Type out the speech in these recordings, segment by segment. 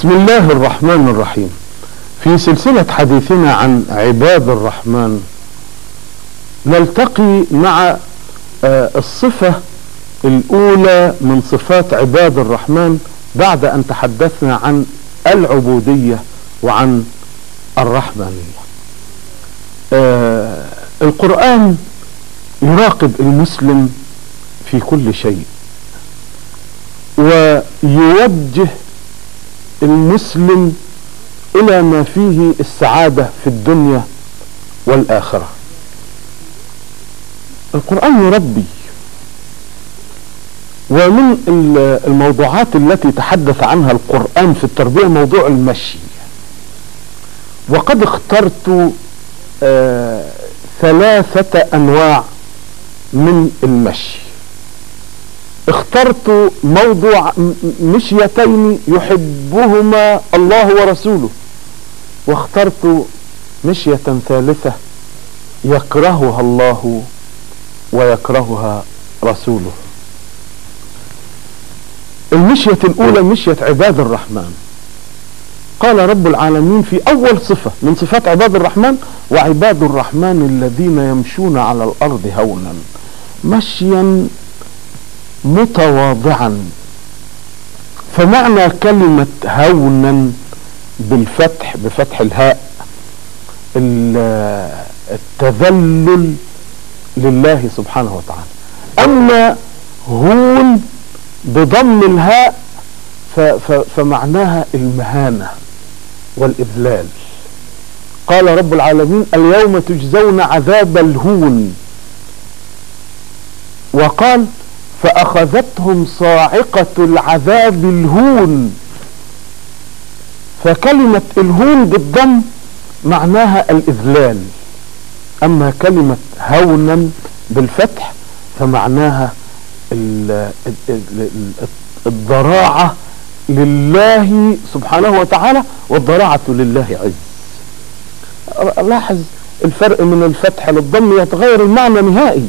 بسم الله الرحمن الرحيم. في سلسلة حديثنا عن عباد الرحمن نلتقي مع الصفة الأولى من صفات عباد الرحمن بعد أن تحدثنا عن العبودية وعن الرحمانية. القرآن يراقب المسلم في كل شيء ويوجه المسلم إلى ما فيه السعادة في الدنيا والآخرة. القرآن يربي، ومن الموضوعات التي تحدث عنها القرآن في التربية موضوع المشي، وقد اخترت 3 أنواع من المشي. اخترت موضوع مشيتين يحبهما الله ورسوله، واخترت مشية ثالثة يكرهها الله ويكرهها رسوله. المشية الأولى مشية عباد الرحمن. قال رب العالمين في أول صفة من صفات عباد الرحمن: وعباد الرحمن الذين يمشون على الأرض هونا مشيا متواضعا. فمعنى كلمة هونا بالفتح، بفتح الهاء، التذلل لله سبحانه وتعالى. أما هون بضم الهاء فمعناها المهانة والإذلال. قال رب العالمين: اليوم تجزون عذاب الهون. وقال: فأخذتهم صاعقة العذاب الهون. فكلمة الهون بالضم معناها الإذلال، أما كلمة هونا بالفتح فمعناها الضراعة لله سبحانه وتعالى، والضراعة لله عز. لاحظ الفرق من الفتح للضم، يتغير المعنى نهائي،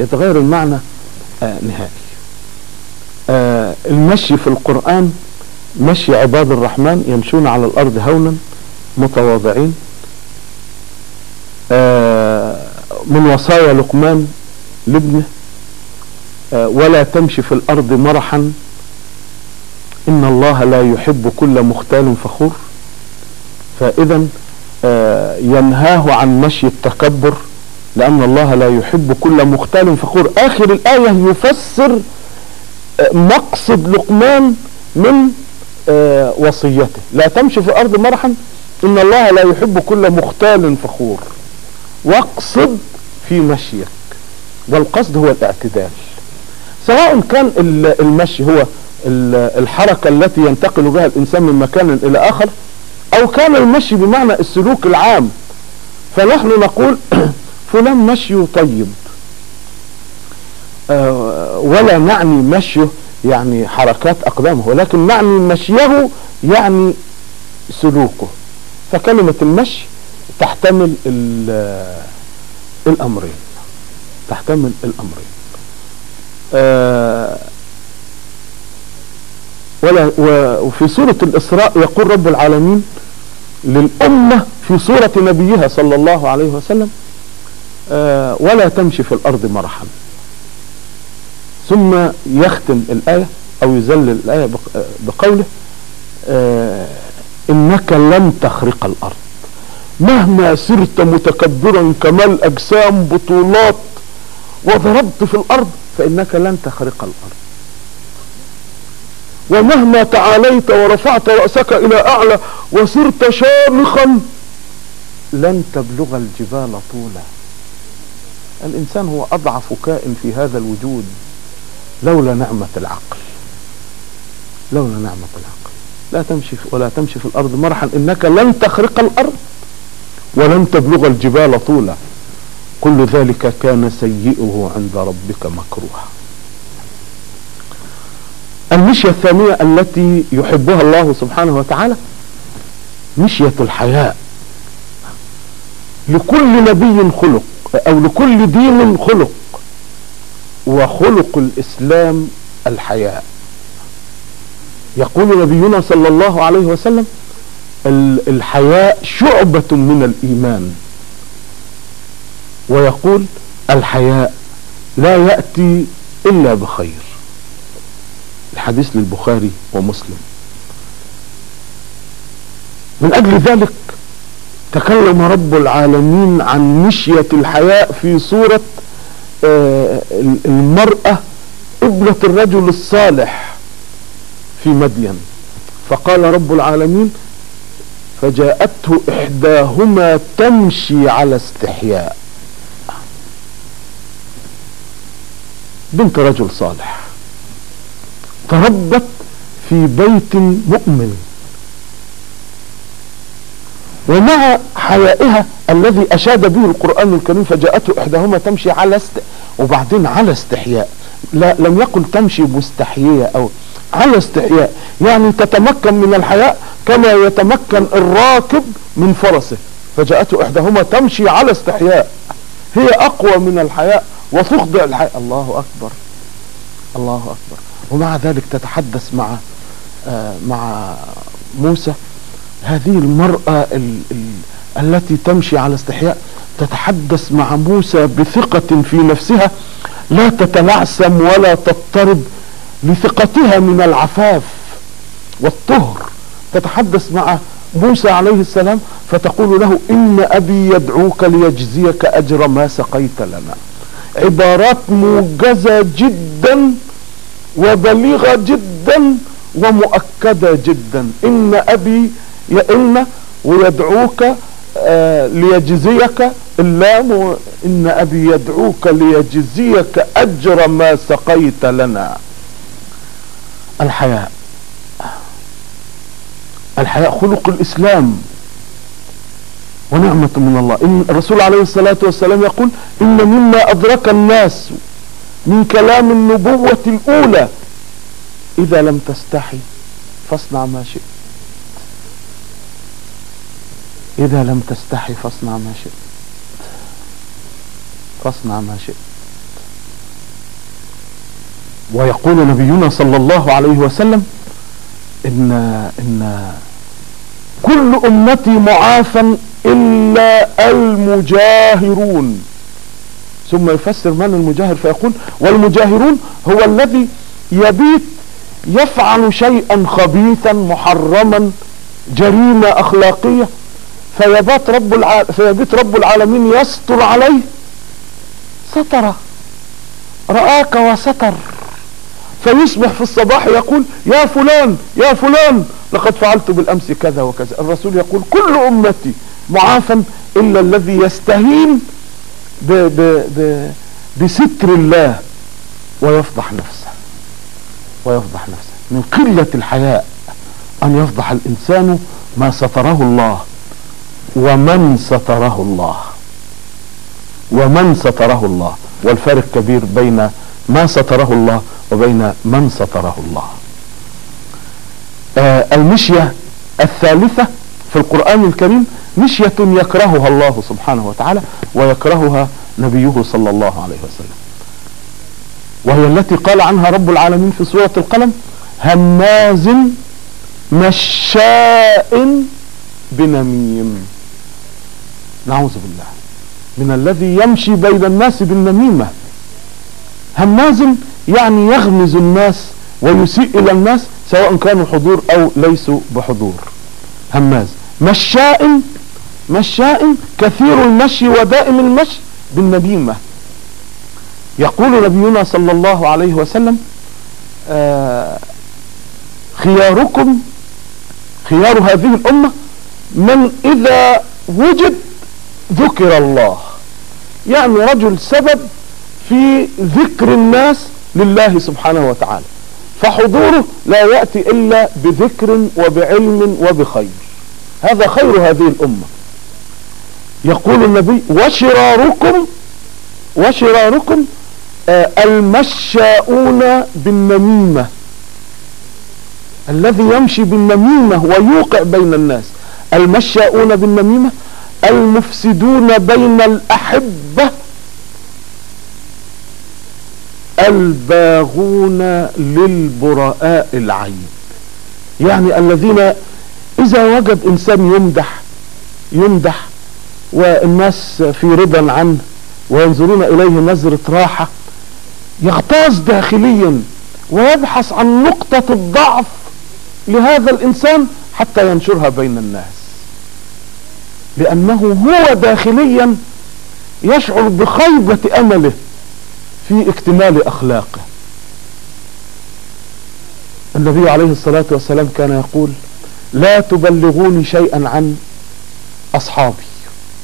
يتغير المعنى نهائي. المشي في القرآن مشي عباد الرحمن يمشون على الأرض هونا متواضعين. من وصايا لقمان لابنه: ولا تمشي في الأرض مرحا إن الله لا يحب كل مختال فخور. فإذا ينهاه عن مشي التكبر، لأن الله لا يحب كل مختال فخور. آخر الآية يفسر مقصد لقمان من وصيته: لا تمشي في الأرض مرحا إن الله لا يحب كل مختال فخور. واقصد في مشيك، والقصد هو الاعتدال، سواء كان المشي هو الحركة التي ينتقل بها الإنسان من مكان إلى آخر، أو كان المشي بمعنى السلوك العام. فنحن نقول فلان مشيه طيب، ولا نعني مشيه يعني حركات أقدامه، ولكن نعني مشيه يعني سلوكه. فكلمة المشي تحتمل الأمرين، تحتمل الأمرين. وفي سورة الإسراء يقول رب العالمين للأمة في سورة نبيها صلى الله عليه وسلم: ولا تمشي في الأرض مرحا. ثم يختم الآية أو يذلل الآية بقوله: إنك لن تخرق الأرض مهما سرت متكبرا كمال أجسام بطولات وضربت في الأرض فإنك لن تخرق الأرض، ومهما تعاليت ورفعت رأسك إلى أعلى وصرت شامخا لن تبلغ الجبال طولا. الإنسان هو أضعف كائن في هذا الوجود لولا نعمة العقل، لولا نعمة العقل. لا تمشي ولا تمشي في الأرض مرحا إنك لن تخرق الأرض ولن تبلغ الجبال طولا، كل ذلك كان سيئه عند ربك مكروها. المشية الثانية التي يحبها الله سبحانه وتعالى مشية الحياء. لكل نبي خلق، أو لكل دين خلق، وخلق الإسلام الحياء. يقول نبينا صلى الله عليه وسلم الحياء شعبة من الإيمان، ويقول الحياء لا يأتي إلا بخير. الحديث للبخاري ومسلم. من أجل ذلك تكلم رب العالمين عن مشية الحياء في صورة المرأة ابنة الرجل الصالح في مدين، فقال رب العالمين فجاءته إحداهما تمشي على استحياء. بنت رجل صالح تربت في بيت مؤمن، ومع حيائها الذي أشاد به القرآن الكريم فجاءته إحداهما تمشي على وبعدين على استحياء، لم يقل تمشي مستحيية أو على استحياء، يعني تتمكن من الحياء كما يتمكن الراكب من فرسه. فجاءته إحداهما تمشي على استحياء، هي أقوى من الحياء وتخضع الحياء. الله أكبر الله أكبر. ومع ذلك تتحدث مع موسى. هذه المرأة التي تمشي على استحياء تتحدث مع موسى بثقة في نفسها، لا تتلعثم ولا تضطرب لثقتها من العفاف والطهر. تتحدث مع موسى عليه السلام فتقول له إن أبي يدعوك ليجزيك أجر ما سقيت لنا. عبارات موجزة جدا وبليغة جدا ومؤكدة جدا. إن أبي يئن ويدعوك ليجزيك، اللام إن أبي يدعوك ليجزيك أجر ما سقيت لنا. الحياء خلق الإسلام ونعمة من الله. إن الرسول عليه الصلاة والسلام يقول إن مما أدرك الناس من كلام النبوة الأولى إذا لم تستحي فاصنع ما شئت. إذا لم تستحي فاصنع ما شئت، فاصنع ما شئت. ويقول نبينا صلى الله عليه وسلم إن كل أمتي معافى إلا المجاهرون. ثم يفسر من المجاهر فيقول والمجاهرون هو الذي يبيت يفعل شيئا خبيثا محرما جريمة أخلاقية، فيبيت رب العالمين يستر عليه. ستر، رآك وستر، فيصبح في الصباح يقول يا فلان يا فلان لقد فعلت بالأمس كذا وكذا. الرسول يقول كل أمتي معافى إلا الذي يستهين بستر الله ويفضح نفسه. من قلة الحياء أن يفضح الإنسان ما ستره الله ومن ستره الله، والفرق كبير بين ما ستره الله وبين من ستره الله. المشية الثالثة في القرآن الكريم مشية يكرهها الله سبحانه وتعالى ويكرهها نبيه صلى الله عليه وسلم، وهي التي قال عنها رب العالمين في سورة القلم هماز مشاء بنميم. نعوذ بالله من الذي يمشي بين الناس بالنميمة. هماز يعني يغمز الناس ويسيء إلى الناس سواء كانوا حضور أو ليسوا بحضور. هماز. مشاء كثير المشي ودائم المشي بالنميمة. يقول نبينا صلى الله عليه وسلم خيار هذه الأمة من إذا وجد ذكر الله، يعني رجل سبب في ذكر الناس لله سبحانه وتعالى، فحضوره لا يأتي إلا بذكر وبعلم وبخير. هذا خير هذه الأمة. يقول النبي وشراركم المشاؤون بالنميمة، الذي يمشي بالنميمة ويوقع بين الناس. المشاؤون بالنميمة المفسدون بين الأحبة الباغون للبراء العيب. يعني الذين اذا وجد انسان يمدح والناس في رضا عنه وينظرون اليه نظرة راحة، يغتاظ داخليا ويبحث عن نقطة الضعف لهذا الانسان حتى ينشرها بين الناس، لانه هو داخليا يشعر بخيبة امله في اكتمال اخلاقه. النبي عليه الصلاة والسلام كان يقول: لا تبلغوني شيئا عن اصحابي،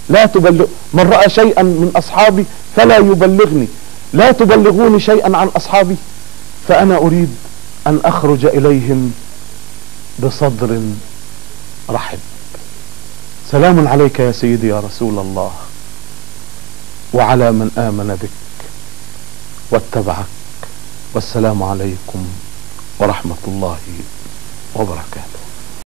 لا تبلغ من رأى شيئا من اصحابي فلا يبلغني، لا تبلغوني شيئا عن اصحابي فانا اريد ان اخرج اليهم بصدر رحب. سلام عليك يا سيدي يا رسول الله، وعلى من آمن بك واتبعك، والسلام عليكم ورحمة الله وبركاته.